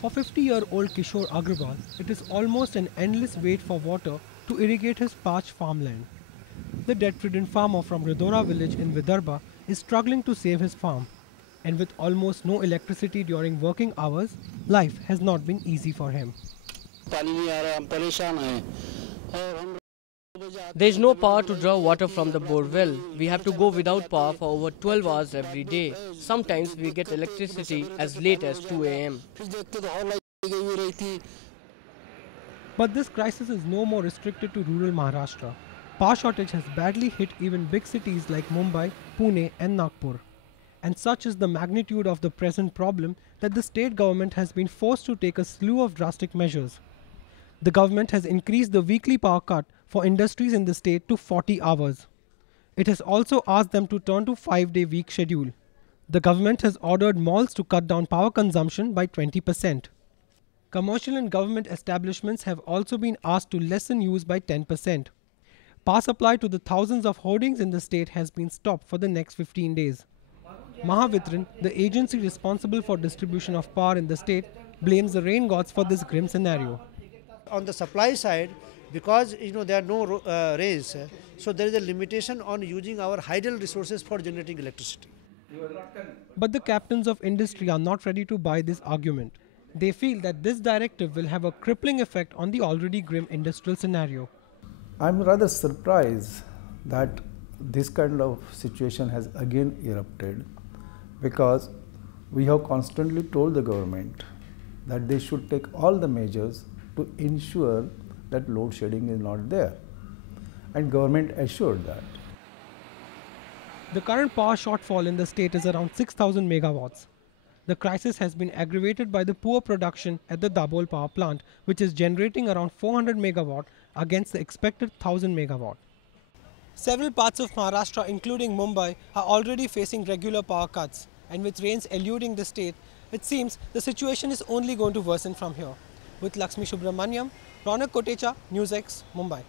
For 50-year-old Kishore Agrawal, it is almost an endless wait for water to irrigate his parched farmland. The debt-ridden farmer from Ridora village in Vidarbha is struggling to save his farm. And with almost no electricity during working hours, life has not been easy for him. There is no power to draw water from the bore well. We have to go without power for over 12 hours every day. Sometimes we get electricity as late as 2 a.m. But this crisis is no more restricted to rural Maharashtra. Power shortage has badly hit even big cities like Mumbai, Pune and Nagpur. And such is the magnitude of the present problem that the state government has been forced to take a slew of drastic measures. The government has increased the weekly power cut for industries in the state to 40 hours. It has also asked them to turn to 5-day week schedule. The government has ordered malls to cut down power consumption by 20%. Commercial and government establishments have also been asked to lessen use by 10%. Power supply to the thousands of hoardings in the state has been stopped for the next 15 days. Mahavitran, the agency responsible for distribution of power in the state, blames the rain gods for this grim scenario. On the supply side, because there are no rains, so there is a limitation on using our hydel resources for generating electricity. But the captains of industry are not ready to buy this argument. They feel that this directive will have a crippling effect on the already grim industrial scenario. I'm rather surprised that this kind of situation has again erupted, because we have constantly told the government that they should take all the measures to ensure that load shedding is not there, and government assured that. The current power shortfall in the state is around 6,000 megawatts. The crisis has been aggravated by the poor production at the Dabhol power plant, which is generating around 400 megawatt against the expected 1,000 megawatt. Several parts of Maharashtra, including Mumbai, are already facing regular power cuts, and with rains eluding the state, it seems the situation is only going to worsen from here. With Lakshmi Subramaniam, Ronak Kotecha, NewsX, Mumbai.